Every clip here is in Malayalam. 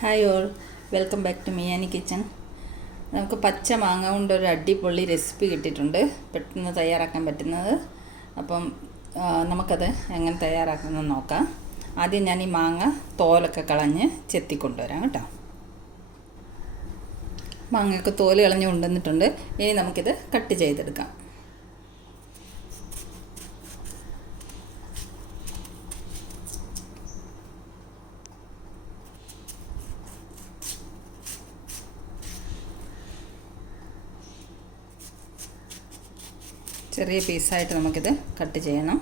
Hi all, welcome back to മിയാനി കിച്ചൺ. നമുക്ക് പച്ച മാങ്ങ കൊണ്ട് ഒരു അടിപൊളി റെസിപ്പി കിട്ടിയിട്ടുണ്ട്, പെട്ടെന്ന് തയ്യാറാക്കാൻ പറ്റുന്നത്. അപ്പം നമുക്കത് എങ്ങനെ തയ്യാറാക്കുന്നത് നോക്കാം. ആദ്യം ഞാൻ ഈ മാങ്ങ തോലൊക്കെ കളഞ്ഞ് ചെത്തിക്കൊണ്ടുവരാം കേട്ടോ. മാങ്ങയൊക്കെ തോല് കളഞ്ഞ് കൊണ്ടുവന്നിട്ടുണ്ട്. ഇനി നമുക്കിത് കട്ട് ചെയ്തെടുക്കാം. ചെറിയ പീസായിട്ട് നമുക്കിത് കട്ട് ചെയ്യണം.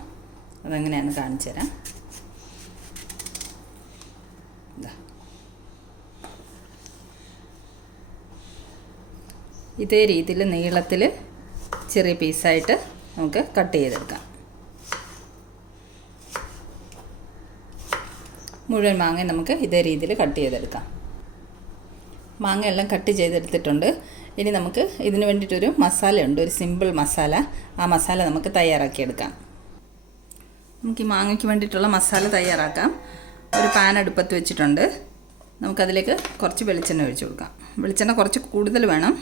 അതെങ്ങനെയാണെന്ന് കാണിച്ചു തരാം. ഇതേ രീതിയിൽ നീളത്തിൽ ചെറിയ പീസായിട്ട് നമുക്ക് കട്ട് ചെയ്തെടുക്കാം. മുഴുവൻ മാങ്ങ നമുക്ക് ഇതേ രീതിയിൽ കട്ട് ചെയ്തെടുക്കാം. മാങ്ങ എല്ലാം കട്ട് ചെയ്തെടുത്തിട്ടുണ്ട്. ഇനി നമുക്ക് ഇതിന് വേണ്ടിയിട്ടൊരു മസാലയുണ്ട്, ഒരു സിമ്പിൾ മസാല. ആ മസാല നമുക്ക് തയ്യാറാക്കിയെടുക്കാം. നമുക്ക് ഈ മാങ്ങയ്ക്ക് വേണ്ടിയിട്ടുള്ള മസാല തയ്യാറാക്കാം. ഒരു പാൻ അടുപ്പത്ത് വെച്ചിട്ടുണ്ട്. നമുക്കതിലേക്ക് കുറച്ച് വെളിച്ചെണ്ണ ഒഴിച്ച് കൊടുക്കാം. വെളിച്ചെണ്ണ കുറച്ച് കൂടുതൽ വേണം.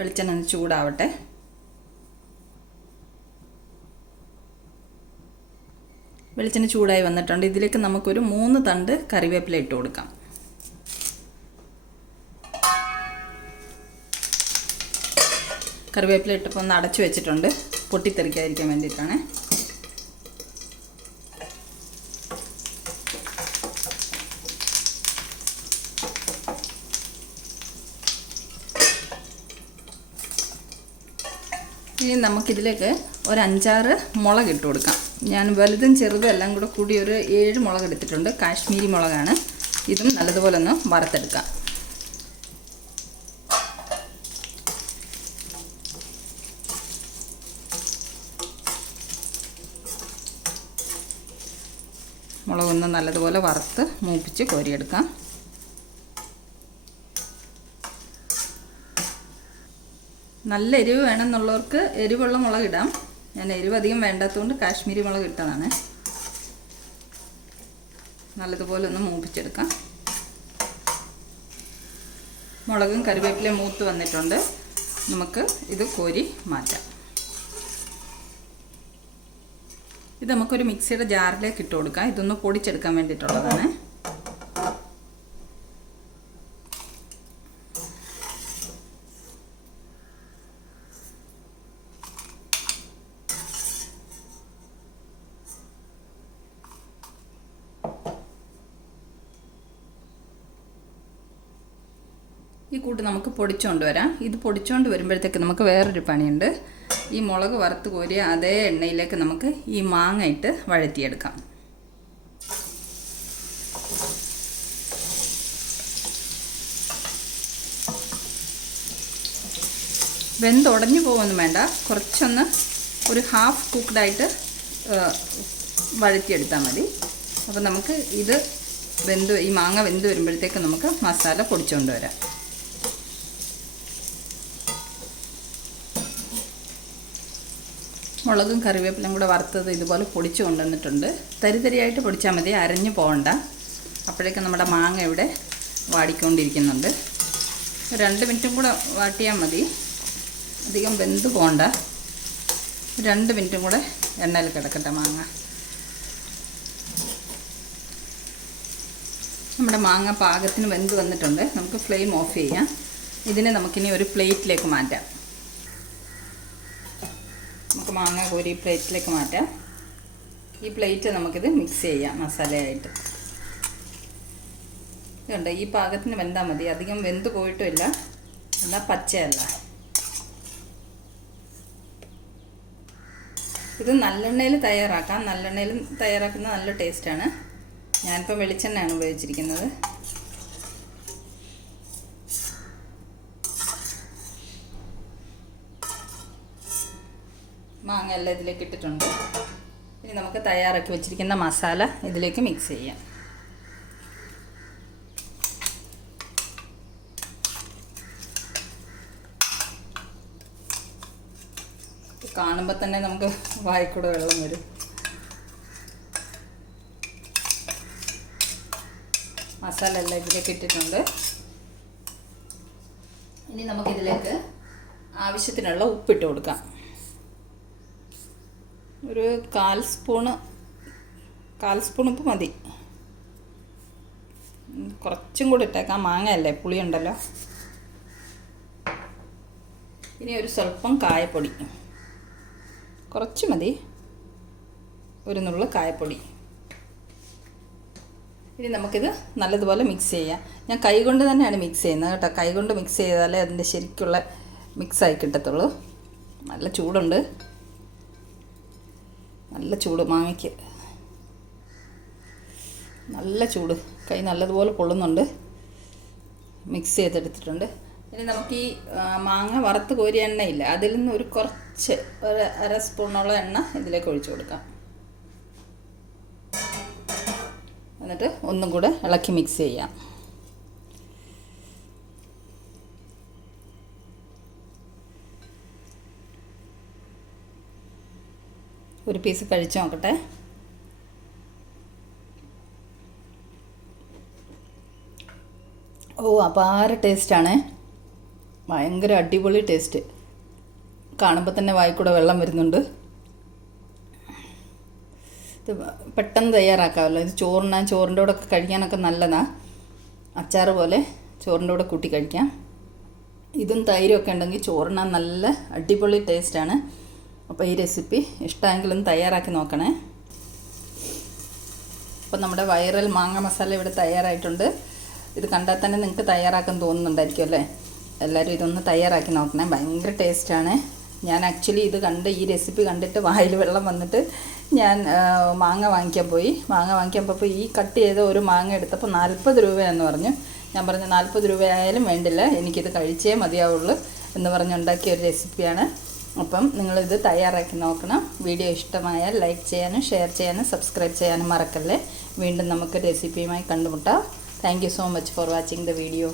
വെളിച്ചെണ്ണ ചൂടാവട്ടെ. വെളിച്ചെണ്ണ ചൂടായി വന്നിട്ടുണ്ട്. ഇതിലേക്ക് നമുക്കൊരു 3 തണ്ട് കറിവേപ്പില ഇട്ട് കൊടുക്കാം. കറിവേപ്പില ഇട്ടപ്പോൾ ഒന്ന് അടച്ചു വെച്ചിട്ടുണ്ട്, പൊട്ടിത്തെറിക്കാതിരിക്കാൻ വേണ്ടിയിട്ടാണ്. ഇനി നമുക്കിതിലേക്ക് ഒരു 5-6 മുളക് ഇട്ട് കൊടുക്കാം. ഞാൻ വലുതും ചെറുതും എല്ലാം കൂടെ കൂടി ഒരു 7 മുളക് എടുത്തിട്ടുണ്ട്. കാശ്മീരി മുളകാണ്. ഇതും നല്ലതുപോലെ ഒന്ന് വറുത്തെടുക്കാം. മുളകൊന്ന് നല്ലതുപോലെ വറുത്ത് മൂപ്പിച്ച് കോരിയെടുക്കാം. നല്ല എരിവ് വേണമെന്നുള്ളവർക്ക് എരിവുള്ള മുളക് ഇടാം. ഞാൻ എരിവ് അധികം വേണ്ടാത്തതുകൊണ്ട് കാശ്മീരി മുളക് ഇട്ടതാണ്. നല്ലതുപോലെ ഒന്ന് മൂപ്പിച്ചെടുക്കാം. മുളകും കറിവേപ്പിലയും മൂത്ത് വന്നിട്ടുണ്ട്. നമുക്ക് ഇത് കോരി മാറ്റാം. ഇത് നമുക്കൊരു മിക്സിയുടെ ജാറിലേക്ക് ഇട്ട് കൊടുക്കാം. ഇതൊന്ന് പൊടിച്ചെടുക്കാൻ വേണ്ടിയിട്ടുള്ളതാണ്. ഈ കൂട്ട് നമുക്ക് പൊടിച്ചുകൊണ്ട് വരാം. ഇത് പൊടിച്ചുകൊണ്ട് വരുമ്പോഴത്തേക്ക് നമുക്ക് വേറൊരു പണിയുണ്ട്. ഈ മുളക് വറുത്ത് കോരിയ അതേ എണ്ണയിലേക്ക് നമുക്ക് ഈ മാങ്ങ ഇട്ട് വഴറ്റിയെടുക്കാം. വെന്തുടഞ്ഞു പോകുമൊന്നും വേണ്ട, കുറച്ചൊന്ന് ഒരു ഹാഫ് കുക്ക്ഡായിട്ട് വഴറ്റിയെടുത്താൽ മതി. അപ്പോൾ നമുക്ക് ഇത് ഈ മാങ്ങ വെന്ത് വരുമ്പോഴത്തേക്ക് നമുക്ക് മസാല പൊടിച്ചുകൊണ്ട് വരാം. മുളകും കറിവേപ്പിലും കൂടെ വറുത്തത് ഇതുപോലെ പൊടിച്ച് കൊണ്ടുവന്നിട്ടുണ്ട്. തരിതരിയായിട്ട് പൊടിച്ചാൽ മതി, അരഞ്ഞു പോകണ്ട. അപ്പോഴേക്കും നമ്മുടെ മാങ്ങ ഇവിടെ വാടിക്കൊണ്ടിരിക്കുന്നുണ്ട്. 2 മിനിറ്റും കൂടെ വാട്ടിയാൽ മതി, അധികം വെന്ത് പോകണ്ട. 2 മിനിറ്റും കൂടെ എണ്ണയിൽ കിടക്കട്ടെ മാങ്ങ. നമ്മുടെ മാങ്ങ പാകത്തിന് വെന്ത് വന്നിട്ടുണ്ട്. നമുക്ക് ഫ്ലെയിം ഓഫ് ചെയ്യാം. ഇതിനെ നമുക്കിനി ഒരു പ്ലേറ്റിലേക്ക് മാറ്റാം. നമുക്ക് മാങ്ങ കോരി പ്ലേറ്റിലേക്ക് മാറ്റാം. ഈ പ്ലേറ്റ് നമുക്കിത് മിക്സ് ചെയ്യാം മസാലയായിട്ട്. ഇതുണ്ട്, ഈ പാകത്തിന് വെന്താൽ മതി, അധികം വെന്ത് പോയിട്ടുമില്ല, എന്നാൽ പച്ചയല്ല. ഇത് നല്ലെണ്ണയിൽ തയ്യാറാക്കാം. നല്ലെണ്ണയിൽ തയ്യാറാക്കുന്നത് നല്ല ടേസ്റ്റാണ്. ഞാനിപ്പോൾ വെളിച്ചെണ്ണയാണ് ഉപയോഗിച്ചിരിക്കുന്നത്. മാങ്ങ എല്ലാം ഇതിലേക്ക് ഇട്ടിട്ടുണ്ട്. ഇനി നമുക്ക് തയ്യാറാക്കി വെച്ചിരിക്കുന്ന മസാല ഇതിലേക്ക് മിക്സ് ചെയ്യാം. കാണുമ്പോൾ തന്നെ നമുക്ക് വായിക്കൂടെ വെള്ളം വരും. മസാല എല്ലാം ഇതിലേക്ക് ഇട്ടിട്ടുണ്ട്. ഇനി നമുക്കിതിലേക്ക് ആവശ്യത്തിനുള്ള ഉപ്പിട്ട് കൊടുക്കാം. ഒരു 1/4 സ്പൂൺ ഉപ്പ് മതി. കുറച്ചും കൂടി ഇട്ടേക്കാം, മാങ്ങയല്ലേ, പുളിയുണ്ടല്ലോ. ഇനി ഒരു സ്വല്പം കായപ്പൊടി, കുറച്ച് മതി, ഒരു നുള്ള കായപ്പൊടി. ഇനി നമുക്കിത് നല്ലതുപോലെ മിക്സ് ചെയ്യാം. ഞാൻ കൈകൊണ്ട് തന്നെയാണ് മിക്സ് ചെയ്യുന്നത് കേട്ടോ. കൈകൊണ്ട് മിക്സ് ചെയ്താലേ അതിൻ്റെ ശരിക്കുള്ള മിക്സായി കിട്ടത്തുള്ളൂ. നല്ല ചൂടുണ്ട്, നല്ല ചൂട്, മാങ്ങയ്ക്ക് നല്ല ചൂട്, കൈ നല്ലതുപോലെ പൊള്ളുന്നുണ്ട്. മിക്സ് ചെയ്തെടുത്തിട്ടുണ്ട്. ഇനി നമുക്ക് ഈ മാങ്ങ വറുത്ത് കോരിയ എണ്ണയില്ല, അതിൽ നിന്ന് ഒരു കുറച്ച് ഒരു 1/2 സ്പൂണോളം എണ്ണ ഇതിലേക്ക് ഒഴിച്ചു കൊടുക്കാം. എന്നിട്ട് ഒന്നും കൂടെ ഇളക്കി മിക്സ് ചെയ്യാം. ഒരു പീസ് കഴിച്ച് നോക്കട്ടെ. ഓ, അപാര ടേസ്റ്റാണ്, ഭയങ്കര അടിപൊളി ടേസ്റ്റ്. കാണുമ്പോൾ തന്നെ വായിക്കൂടെ വെള്ളം വരുന്നുണ്ട്. ഇത് പെട്ടെന്ന് തയ്യാറാക്കാമല്ലോ. ഇത് ചോറിൻ്റെ കൂടെ ഒക്കെ കഴിക്കാനൊക്കെ നല്ലതാണ്. അച്ചാർ പോലെ ചോറിൻ്റെ കൂടെ കൂട്ടി കഴിക്കാം. ഇതും തൈരൊക്കെ ഉണ്ടെങ്കിൽ ചോറിനാൻ നല്ല അടിപൊളി ടേസ്റ്റാണ്. അപ്പോൾ ഈ റെസിപ്പി ഇഷ്ടമെങ്കിലും തയ്യാറാക്കി നോക്കണേ. അപ്പോൾ നമ്മുടെ വൈറൽ മാങ്ങ മസാല ഇവിടെ തയ്യാറായിട്ടുണ്ട്. ഇത് കണ്ടാൽ തന്നെ നിങ്ങൾക്ക് തയ്യാറാക്കാൻ തോന്നുന്നുണ്ടായിരിക്കും അല്ലേ? എല്ലാവരും ഇതൊന്ന് തയ്യാറാക്കി നോക്കണേ, ഭയങ്കര ടേസ്റ്റാണ്. ഞാൻ ആക്ച്വലി ഇത് ഈ റെസിപ്പി കണ്ടിട്ട് വായിൽ വെള്ളം വന്നിട്ട് ഞാൻ മാങ്ങ വാങ്ങിക്കാൻ പോയി. ഈ കട്ട് ചെയ്ത ഒരു മാങ്ങ എടുത്തപ്പോൾ 40 രൂപയെന്ന് പറഞ്ഞു. ഞാൻ പറഞ്ഞു 40 രൂപയായാലും വേണ്ടില്ല, എനിക്കിത് കഴിച്ചേ മതിയാവുള്ളൂ എന്ന് പറഞ്ഞുണ്ടാക്കിയ ഒരു റെസിപ്പിയാണ്. അപ്പം നിങ്ങളിത് തയ്യാറാക്കി നോക്കണം. വീഡിയോ ഇഷ്ടമായാൽ ലൈക്ക് ചെയ്യാനും ഷെയർ ചെയ്യാനും സബ്സ്ക്രൈബ് ചെയ്യാനും മറക്കല്ലേ. വീണ്ടും നമുക്ക് റെസിപ്പിയുമായി കണ്ടുമുട്ടാം. Thank you so much for watching the video.